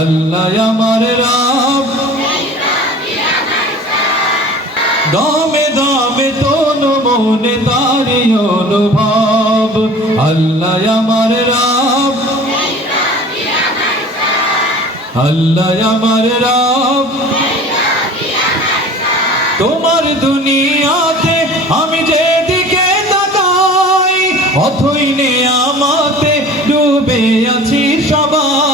আল্লাহ আমার রাম দমে দমে তোন মনে তারি অনুভব। আল্লাহ আমার রাম আল্লাহ আমার রাম তোমার দুনিয়াতে আমি যেদিকে তাকাই, অথই আমাতে ডুবে আছি সবাই।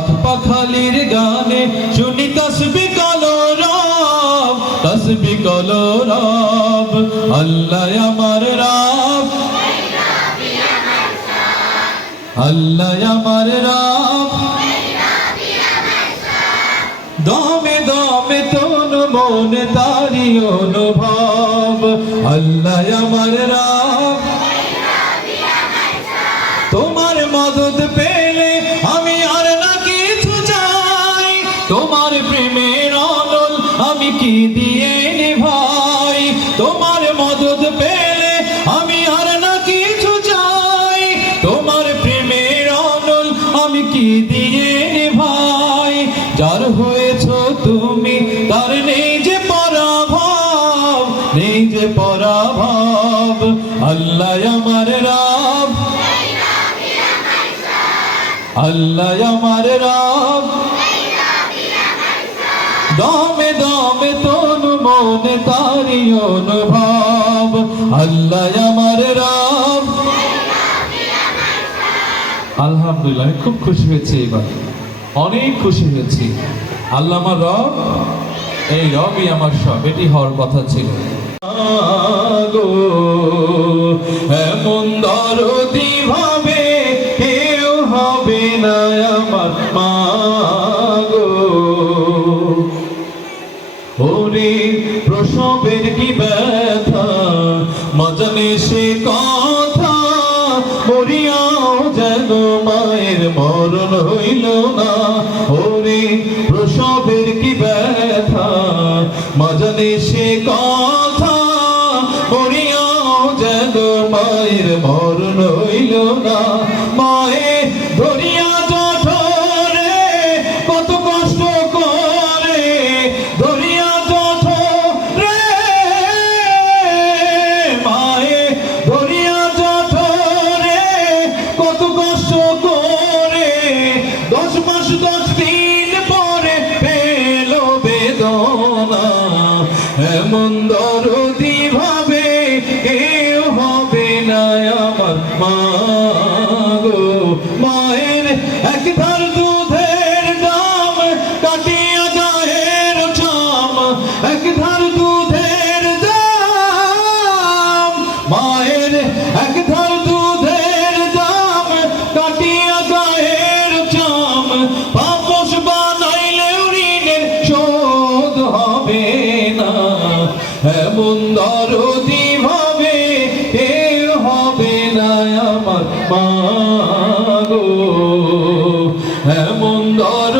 পথ পাখালির গানে শুনি তসবি কলো রব, তসবি কলো রব। আল্লাহ আমার রব। আল্লাহ আমার রব। দমে দমে তোন মন তারি অনুভব। আল্লাহ আমার রাম তোমার মদত পেলে কি দিয়ে নিভাই তোমার মদত পেলে আমি আর না কিছু চাই। তোমার প্রেমের অনল আমি কি দিয়ে নিভাই যার হয়েছ তুমি, তার নেই যে পরাভব, নেই যে পরাভব। আল্লাহ আমার রাম আল্লাহ আমার রাম দমে দমে তন মনে তারি অনুভব। আল্লাহ আমার রাম আলহামদুলিল্লাহ, আমি খুব খুশি হয়েছি এবার। অনেক খুশি হয়েছি। আল্লাহ আমার রব, এই রবই আমার সব, এটি হওয়ার কথা ছিল। প্রসবের কি ব্যথা? মজনে সে কথা মরিয়াও যেন মায়ের মরণ হইল না। ওরে প্রসবের কি ব্যথা? মজনে সে কথা মরিয়াও যেন মায়ের মরণ হইল না। আমার মা গো মায়ের এক ধার দুধের দাম, কাটিয়া গায়ের চাম, এক ধার দুধের দাম, মায়ের এক ধার মাগো এমন ধর